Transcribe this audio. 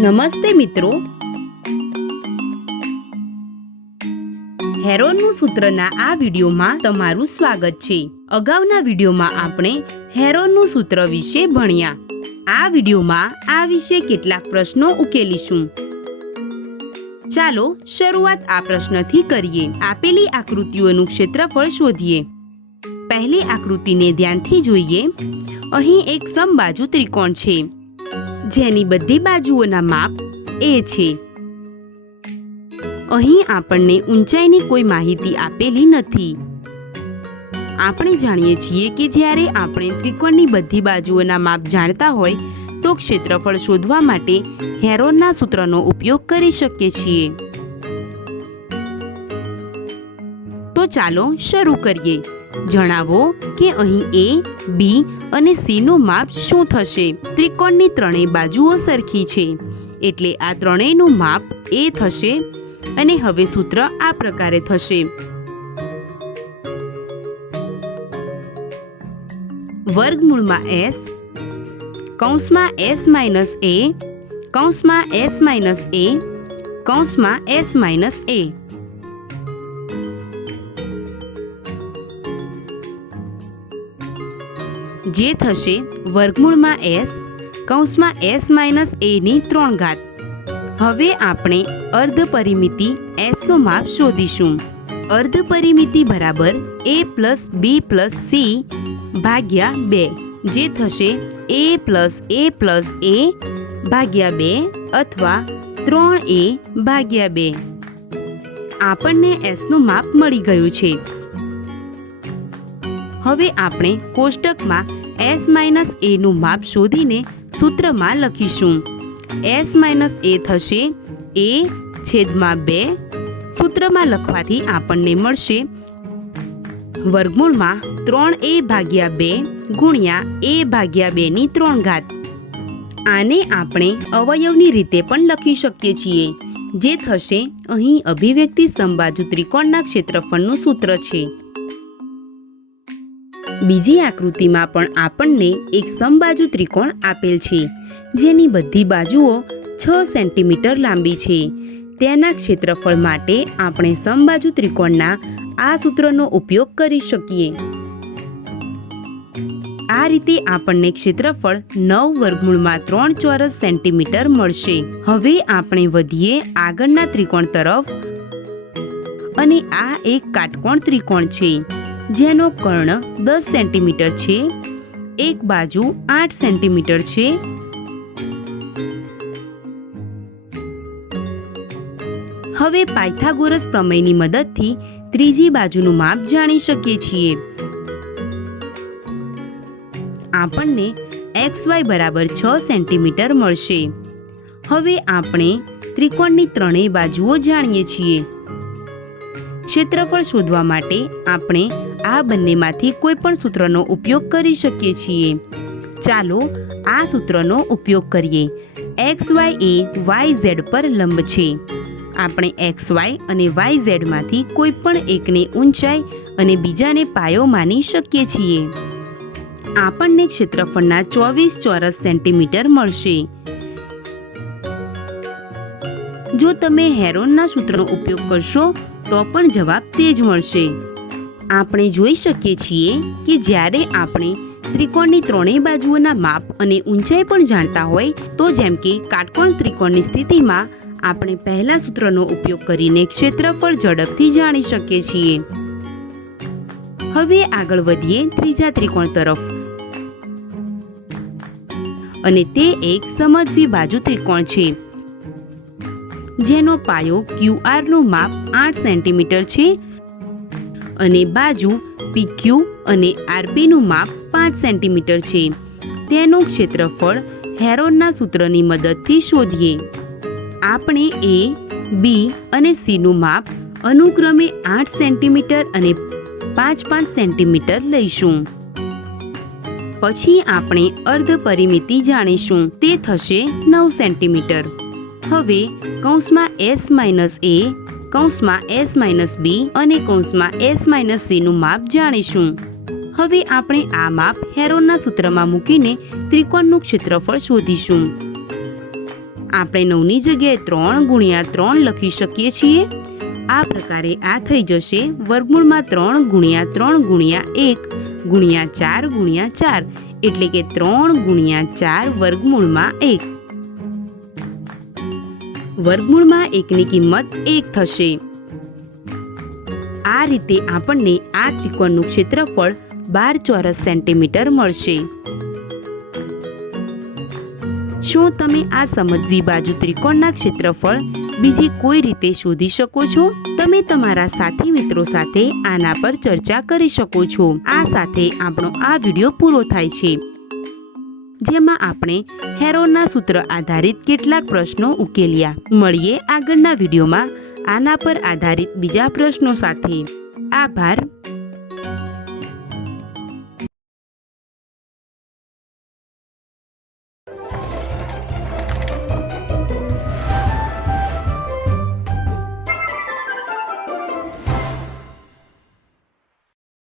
નમસ્તે મિત્રો, હેરોનનું સૂત્રના આ વિડીયોમાં તમારું સ્વાગત છે। અગાઉના વિડીયોમાં આપણે હેરોનનું સૂત્ર વિશે ભણ્યા। આ વિડીયોમાં આ વિશે કેટલાક પ્રશ્નો ઉકેલીશું। ચાલો શરૂઆત આ પ્રશ્નથી કરીએ। આપેલી આકૃતિઓનું ક્ષેત્રફળ શોધીએ। પહેલી આકૃતિને ધ્યાનથી જોઈએ। અહીં એક સમબાજુ ત્રિકોણ છે જેની બધી બાજુઓના માપ a છે। અહીં આપણને ઊંચાઈની કોઈ માહિતી આપેલી નથી। આપણે જાણીએ છીએ કે જ્યારે આપણે ત્રિકોણની બધી બાજુઓના માપ જાણતા હોય તો ક્ષેત્રફળ શોધવા માટે હેરોનના સૂત્રનો ઉપયોગ કરી શકીએ છીએ। તો ચાલો શરૂ કરીએ। જણાવો કે અહીં a, b અને c નું માપ શું થશે? ત્રિકોણની ત્રણેય બાજુઓ સરખી છે એટલે આ ત્રણેયનું માપ a થશે અને હવે સૂત્ર આ પ્રકારે થશે: વર્ગમૂળમાં s કૌંસમાં s માઇનસ a કૌંસમાં s માઇનસ a કૌંસમાં s માઇનસ a। જે થશે વર્ગમૂળમાં s કૌંસમાં s માઇનસ a ની 3 ઘાત। હવે આપણે અર્ધ પરિમિતિ s નું માપ શોધીશું। અર્ધ પરિમિતિ બરાબર a plus b plus c ભાગ્યા 2, જે થશે a પ્લસ a ભાગ્યા 2 અથવા 3a ભાગ્યા 2। આપણને s નું માપ મળી ગયું છે। હવે આપણે કોષ્ટકમાં s માઇનસ a નું માપ શોધીને સૂત્રમાં લખીશું। s માઇનસ a થશે a છેદમાં 2। સૂત્રમાં લખવાથી આપણને મળશે વર્ગમૂળમાં 3a ભાગ્યા 2 ગુણ્યા a ભાગ્યા 2 ની 3 ઘાત। આને આપણે અવયવની રીતે પણ લખી શકીએ છીએ, જે થશે અહીં અભિવ્યક્તિ સમબાજુ ત્રિકોણના ક્ષેત્રફળનું સૂત્ર છે। બીજી આકૃતિમાં પણ આપણને એક સમબાજુ ત્રિકોણ આપેલ છે જેની બધી બાજુઓ 6 સેન્ટીમીટર લાંબી છે। તેના ક્ષેત્રફળ માટે આપણે સમબાજુ ત્રિકોણના આ સૂત્રનો ઉપયોગ કરી શકીએ। આ રીતે આપણને ક્ષેત્રફળ 9 વર્ગમૂળમાં 3 ચોરસ સેન્ટીમીટર મળશે। હવે આપણે વધીએ આગળના ત્રિકોણ તરફ અને આ એક કાટકોણ ત્રિકોણ છે જેનો કર્ણ 10 સેન્ટીમીટર છે, એક બાજુ 8 સેન્ટીમીટર છે। હવે પાયથાગોરસ પ્રમેયની મદદથી ત્રીજી બાજુનું માપ જાણી શકીએ છીએ। આપણને xy બરાબર 6 સેન્ટીમીટર મળશે। હવે આપણે ત્રિકોણની ત્રણેય બાજુઓ જાણીએ છીએ। ક્ષેત્રફળ શોધવા માટે આપણે આ બંનેમાંથી કોઈ પણ સૂત્રનો ઉપયોગ કરી શકીએ છીએ। ચાલો આ સૂત્રનો ઉપયોગ કરીએ। xy એ yz પર લંબ છે। આપણે xy અને yz માંથી કોઈ પણ એકને ઊંચાઈ અને બીજાને પાયો માની શકીએ છીએ। આપણને ક્ષેત્રફળના 24 ચોરસ સેન્ટીમીટર મળશે। જો તમે હેરોનના સૂત્રનો ઉપયોગ કરશો તો પણ જવાબ તે જ મળશે। આપણે જોઈ શકીએ છીએ કે જ્યારે આપણે ત્રિકોણની ત્રણેય બાજુઓના માપ અને ઊંચાઈ પણ જાણતા હોય તો જેમ કે કાટકોણ ત્રિકોણની સ્થિતિમાં આપણે પહેલા સૂત્રનો ઉપયોગ કરીને ક્ષેત્રફળ ઝડપથી જાણી શકીએ છીએ। હવે આગળ વધીએ ત્રીજા ત્રિકોણ તરફ, અને તે એક સમદ્વિબાજુ ત્રિકોણ છે જેનો પાયો QR નું માપ 8 સેન્ટીમીટર છે અને બાજુ PQ અને RP નું માપ 5 સેન્ટીમીટર છે। તેનું ક્ષેત્રફળ હેરોનના સૂત્રની મદદથી શોધીએ। આપણે A, B અને C નું માપ અનુક્રમે 8 સેન્ટીમીટર અને 5 સેન્ટીમીટર લઈશું। પછી આપણે અર્ધ પરિમિતિ જાણીશું, તે થશે 9 સેન્ટીમીટર। હવે કૌંસમાં s માઇનસ a કૌંસમાં s માઇનસ b અને કૌંસમાં s માઇનસ c નું માપ જાણીશું। હવે આપણે આ માપ હેરોનના સૂત્રમાં મૂકીને ત્રિકોણનું ક્ષેત્રફળ શોધીશું। આપણે 9ની જગ્યાએ 3 ગુણ્યા 3 લખી શકીએ છીએ. આ પ્રકારે આ થઈ જશે વર્ગમૂળમાં 3 ગુણ્યા 3 ગુણ્યા 1 ગુણ્યા 4 ગુણ્યા 4, એટલે કે 3 ગુણ્યા 4 વર્ગમૂળમાં 1. વર્ગમૂળમાં 1ની કિંમત 1 થશે. આ રીતે આપણને આ ત્રિકોણનું ક્ષેત્રફળ 12 ચોરસ સેન્ટીમીટર મળશે. શું તમે આ સમદ્વિ બાજુ ત્રિકોણના ક્ષેત્રફળ બીજી કોઈ રીતે શોધી શકો છો? તમે તમારા સાથી મિત્રો સાથે આના પર ચર્ચા કરી શકો છો. આ સાથે આપણો આ વિડીયો પૂરો થાય છે, જેમાં આપણે હેરોનના સૂત્ર આધારિત કેટલાક પ્રશ્નો ઉકેલ્યા. મળીએ આગળના વિડીયોમાં આના પર આધારિત બીજા પ્રશ્નો સાથે. આભાર.